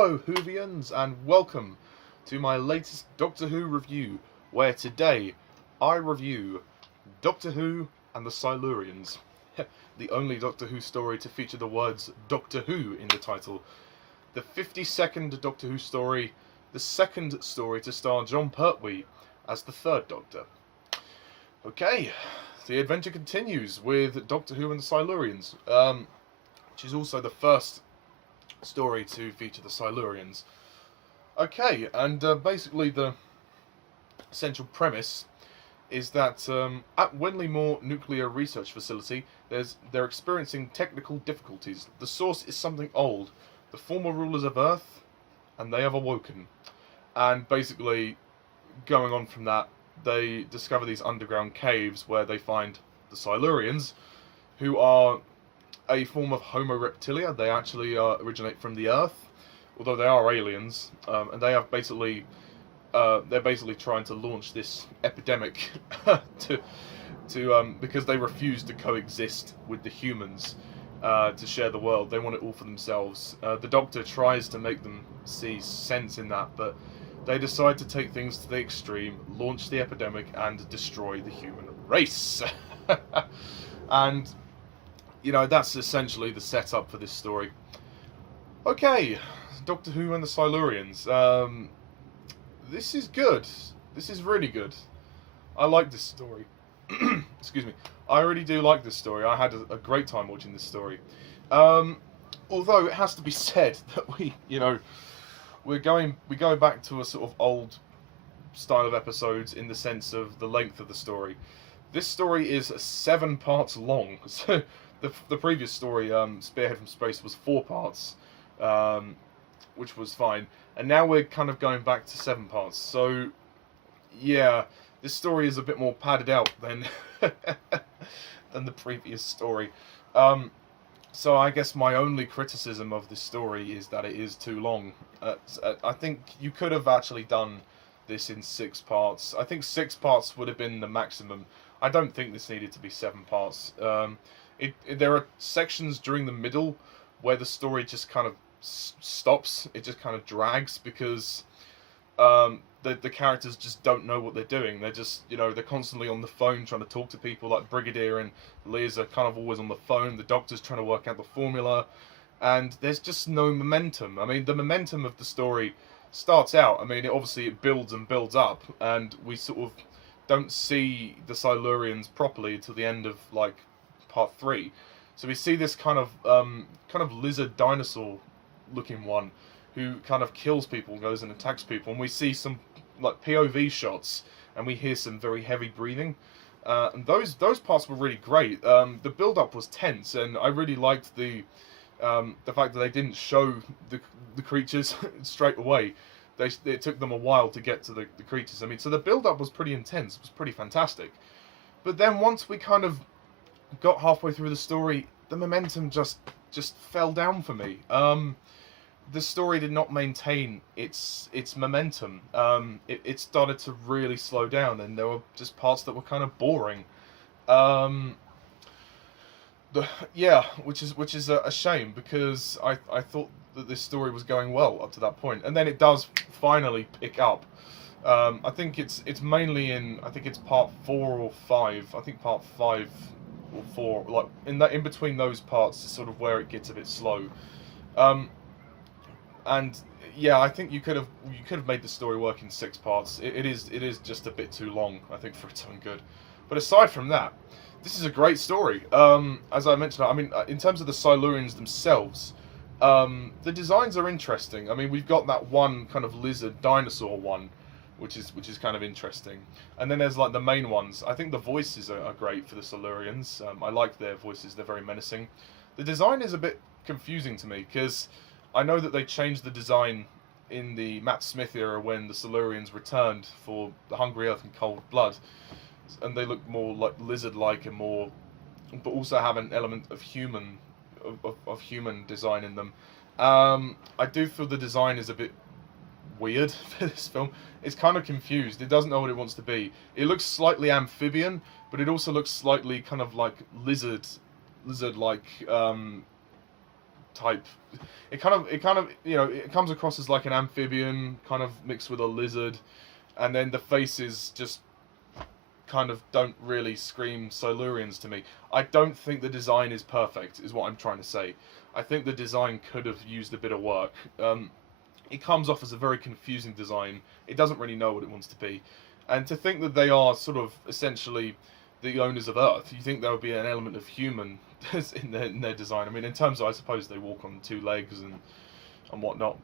Hello Whovians and welcome to my latest Doctor Who review, where today I review Doctor Who and the Silurians, the only Doctor Who story to feature the words Doctor Who in the title, the 52nd Doctor Who story, the second story to star John Pertwee as the third Doctor. Okay, the adventure continues with Doctor Who and the Silurians, which is also the first story to feature the Silurians. Okay, and basically the essential premise is that at Wenley Nuclear Research Facility, they're experiencing technical difficulties. The source is something old, the former rulers of Earth, and they have awoken. And basically, going on from that, they discover these underground caves where they find the Silurians, who are a form of Homo reptilia. They actually originate from the Earth, although they are aliens, and they have basically they're basically trying to launch this epidemic because they refuse to coexist with the humans to share the world. They want it all for themselves. The Doctor tries to make them see sense in that, but they decide to take things to the extreme, launch the epidemic, and destroy the human race. And you know, that's essentially the setup for this story. Okay, Doctor Who and the Silurians. This is good. This is really good. I like this story. Excuse me. I really do like this story. I had a great time watching this story. Although it has to be said that we go back to a sort of old style of episodes in the sense of the length of the story. This story is 7 parts long. So the previous story, Spearhead from Space, was 4 parts, which was fine. And now we're kind of going back to 7 parts. So, yeah, this story is a bit more padded out than than the previous story. So I guess my only criticism of this story is that it is too long. I think you could have actually done this in 6 parts. I think 6 parts would have been the maximum. I don't think this needed to be 7 parts. There are sections during the middle where the story just kind of stops. It just kind of drags because the characters just don't know what they're doing. They're just, they're constantly on the phone trying to talk to people. Like Brigadier and Liz are kind of always on the phone. The Doctor's trying to work out the formula, and there's just no momentum. I mean, the momentum of the story starts out. I mean, it builds and builds up, and we sort of don't see the Silurians properly until the end of like part 3. So we see this kind of lizard dinosaur looking one who kind of kills people, goes and attacks people, and we see some like POV shots, and we hear some very heavy breathing, and those parts were really great. The build up was tense, and I really liked the fact that they didn't show the creatures straight away. It took them a while to get to the creatures. I mean, so the build up was pretty intense. It was pretty fantastic. But then once we kind of got halfway through the story, the momentum just fell down for me. The story did not maintain its momentum. It started to really slow down, and there were just parts that were kind of boring. Which is a shame, because I thought that this story was going well up to that point, and then it does finally pick up. I think it's mainly it's part 4 or 5. I think part 5 or 4, like in between those parts is sort of where it gets a bit slow. And yeah, I think you could have made the story work in 6 parts. It is just a bit too long, I think, for its own good. But aside from that, this is a great story. As I mentioned, I mean, in terms of the Silurians themselves, the designs are interesting. I mean, we've got that one kind of lizard dinosaur one, which is kind of interesting. And then there's like the main ones. I think the voices are great for the Silurians. I like their voices. They're very menacing. The design is a bit confusing to me, because I know that they changed the design in the Matt Smith era when the Silurians returned for the Hungry Earth and Cold Blood, and they look more like lizard-like and more, but also have an element of human design in them. I do feel the design is a bit weird for this film. It's kind of confused. It doesn't know what it wants to be. It looks slightly amphibian, but it also looks slightly kind of like lizard-like type. It kind of it comes across as like an amphibian kind of mixed with a lizard, and then the faces just kind of don't really scream Silurians to me. I don't think the design is perfect, is what I'm trying to say. I think the design could have used a bit of work. It comes off as a very confusing design. It doesn't really know what it wants to be. And to think that they are sort of essentially the owners of Earth, you think there would be an element of human in their design. I mean, in terms of, I suppose they walk on two legs and whatnot,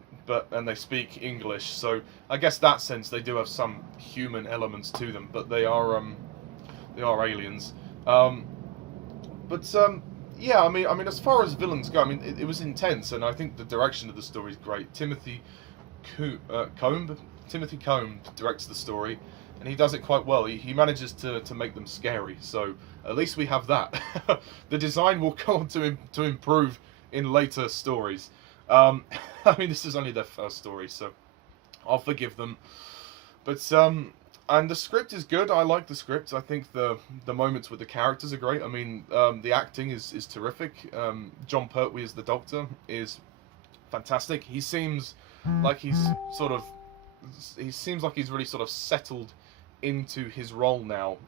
and they speak English, so I guess that sense they do have some human elements to them, but they are aliens. Yeah, I mean, as far as villains go, I mean, it was intense, and I think the direction of the story is great. Timothy Combe directs the story, and he does it quite well. He manages to make them scary, so at least we have that. The design will go on to improve in later stories. I mean, this is only their first story, so I'll forgive them. But and the script is good. I like the script. I think the moments with the characters are great. I mean, the acting is terrific. John Pertwee as the Doctor is fantastic. He seems like he's really sort of settled into his role now.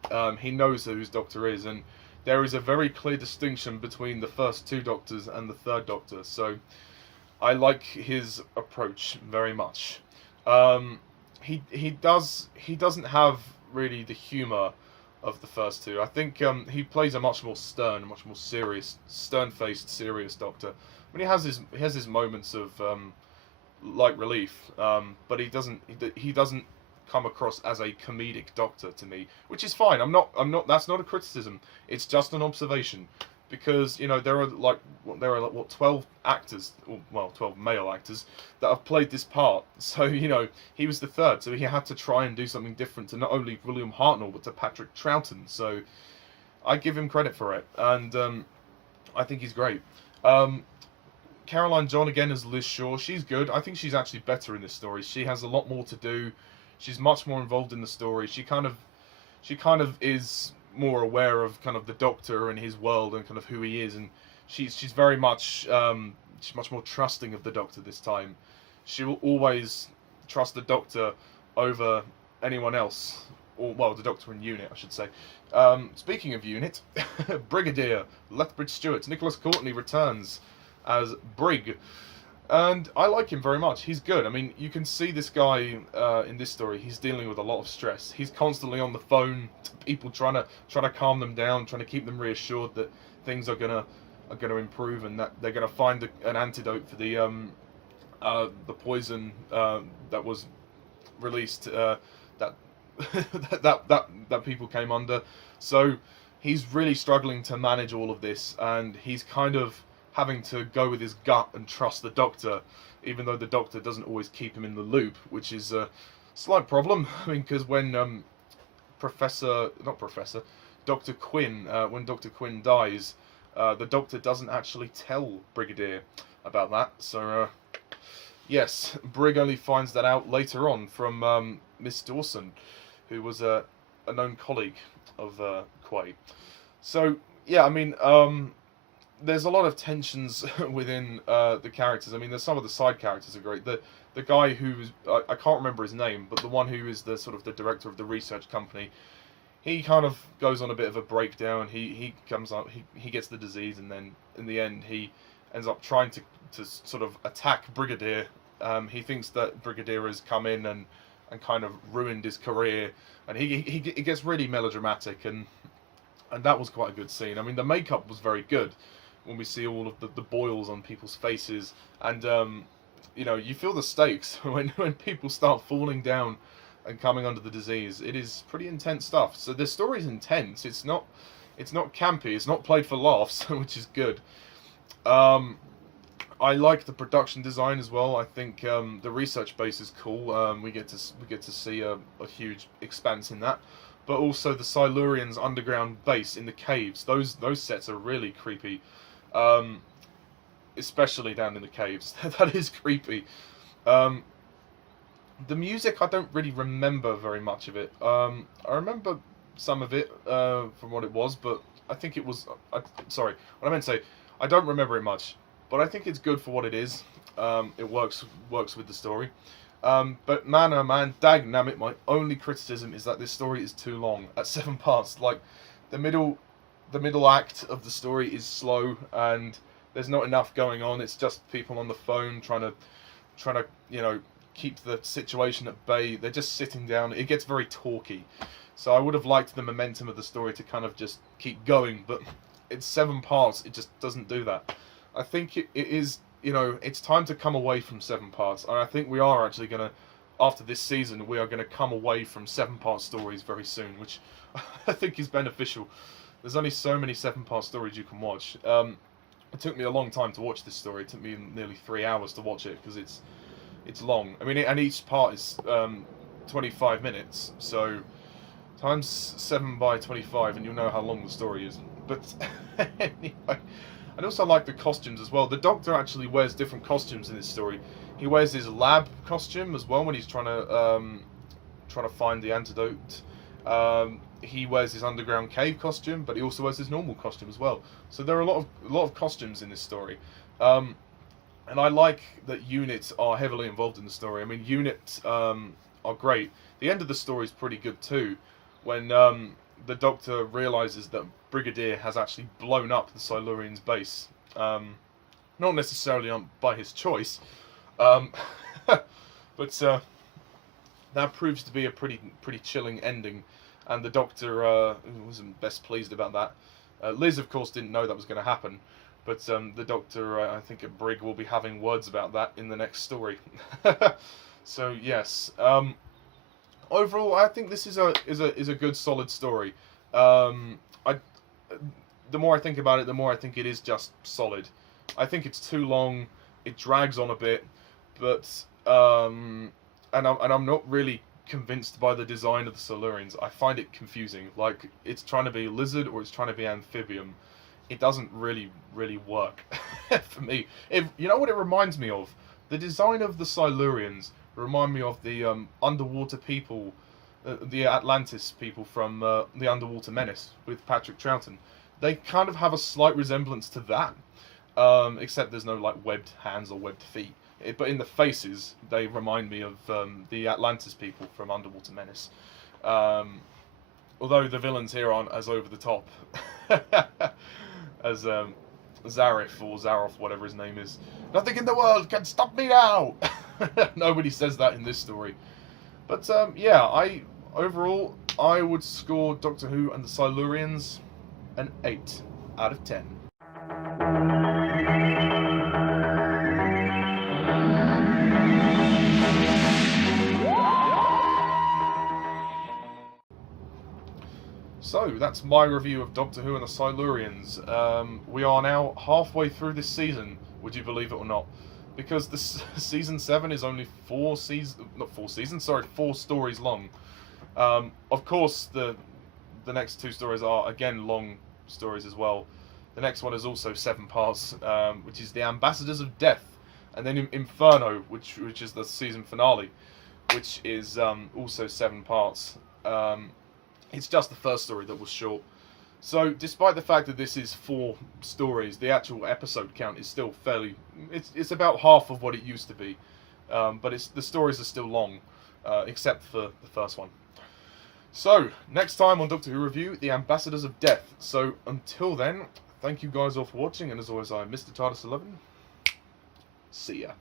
He knows who his Doctor is, and there is a very clear distinction between the first two Doctors and the third Doctor. So I like his approach very much. He doesn't have really the humour of the first two. I think he plays a much more stern, much more serious, stern-faced, serious Doctor. I mean, he has his moments of light relief, but he doesn't come across as a comedic Doctor to me, which is fine. I'm not. That's not a criticism. It's just an observation. Because there are 12 actors, well, 12 male actors that have played this part. So he was the third, so he had to try and do something different to not only William Hartnell but to Patrick Troughton. So I give him credit for it, and I think he's great. Caroline John again as Liz Shaw. She's good. I think she's actually better in this story. She has a lot more to do. She's much more involved in the story. She kind of is more aware of kind of the Doctor and his world and kind of who he is, and she's very much she's much more trusting of the Doctor this time. She will always trust the Doctor over anyone else, or well, the Doctor in Unit, I should say. Speaking of Unit, Brigadier Lethbridge Stewart, Nicholas Courtney returns as Brig. And I like him very much. He's good. I mean, you can see this guy in this story. He's dealing with a lot of stress. He's constantly on the phone to people, trying to calm them down, trying to keep them reassured that things are gonna improve and that they're gonna find an antidote for the poison that was released that that people came under. So he's really struggling to manage all of this, and he's kind of having to go with his gut and trust the Doctor, even though the Doctor doesn't always keep him in the loop, which is a slight problem. I mean, because when Dr. Quinn dies, the Doctor doesn't actually tell Brigadier about that. So, yes, Brig only finds that out later on from Miss Dawson, who was a known colleague of Quay. So, yeah, I mean, there's a lot of tensions within the characters. I mean, there's some of the side characters are great. The guy who's I can't remember his name, but the one who is the sort of the director of the research company, he kind of goes on a bit of a breakdown. He comes up, he gets the disease, and then in the end he ends up trying to sort of attack Brigadier. He thinks that Brigadier has come in and kind of ruined his career, and he gets really melodramatic, and that was quite a good scene. I mean, the makeup was very good when we see all of the boils on people's faces, and you feel the stakes when people start falling down and coming under the disease. It is pretty intense stuff. So the story's intense. It's not campy. It's not played for laughs, which is good. I like the production design as well. I think the research base is cool. We get to see a huge expanse in that, but also the Silurians' underground base in the caves. Those sets are really creepy. Especially down in the caves. That is creepy. The music, I don't really remember very much of it. I remember some of it from what it was, but I think it was... sorry, what I meant to say, I don't remember it much. but I think it's good for what it is. It works with the story. But man, oh man, dagnammit, my only criticism is that this story is too long at 7 parts. Like, the middle act of the story is slow, and there's not enough going on. It's just people on the phone trying to keep the situation at bay. They're just sitting down. It gets very talky. So I would have liked the momentum of the story to kind of just keep going, but it's 7 parts. It just doesn't do that. I think it is, it's time to come away from 7 parts. And I think we are actually going to, after this season, we are going to come away from 7-part stories very soon, which I think is beneficial. There's only so many 7-part stories you can watch. It took me a long time to watch this story. It took me nearly 3 hours to watch it, because it's long. I mean, and each part is 25 minutes, so times 7 by 25, and you'll know how long the story is. But anyway, and also I like the costumes as well. The Doctor actually wears different costumes in this story. He wears his lab costume as well when he's trying to find the antidote. He wears his underground cave costume, but he also wears his normal costume as well. So there are a lot of costumes in this story. And I like that units are heavily involved in the story. I mean, units are great. The end of the story is pretty good too, when the Doctor realizes that Brigadier has actually blown up the Silurians' base. Not necessarily by his choice, but that proves to be a pretty chilling ending. And the Doctor wasn't best pleased about that. Liz, of course, didn't know that was going to happen. But the Doctor, I think at Brig, will be having words about that in the next story. So yes, overall, I think this is a good, solid story. The more I think about it, the more I think it is just solid. I think it's too long. It drags on a bit, but and I'm not really convinced by the design of the Silurians. I find it confusing. Like, it's trying to be lizard or it's trying to be amphibian. It doesn't really work for me. You know what it reminds me of? The design of the Silurians remind me of the underwater people, the Atlantis people from the Underwater Menace with Patrick Troughton. They kind of have a slight resemblance to that, except there's no like webbed hands or webbed feet. But in the faces, they remind me of the Atlantis people from Underwater Menace. Although the villains here aren't as over the top as Zarif or Zaroff, whatever his name is. Nothing in the world can stop me now! Nobody says that in this story. But yeah, overall, I would score Doctor Who and the Silurians an 8 out of 10. So, that's my review of Doctor Who and the Silurians. We are now halfway through this season, would you believe it or not? Because this season 7 is only 4 stories long. Of course, the next 2 stories are, again, long stories as well. The next one is also 7 parts, which is The Ambassadors of Death. And then Inferno, which is the season finale, which is also 7 parts. It's just the first story that was short. So, despite the fact that this is 4 stories, the actual episode count is still fairly... It's about half of what it used to be. But the stories are still long, except for the first one. So, next time on Doctor Who Review, The Ambassadors of Death. So, until then, thank you guys all for watching, and as always, I'm Mr. TARDIS11. See ya.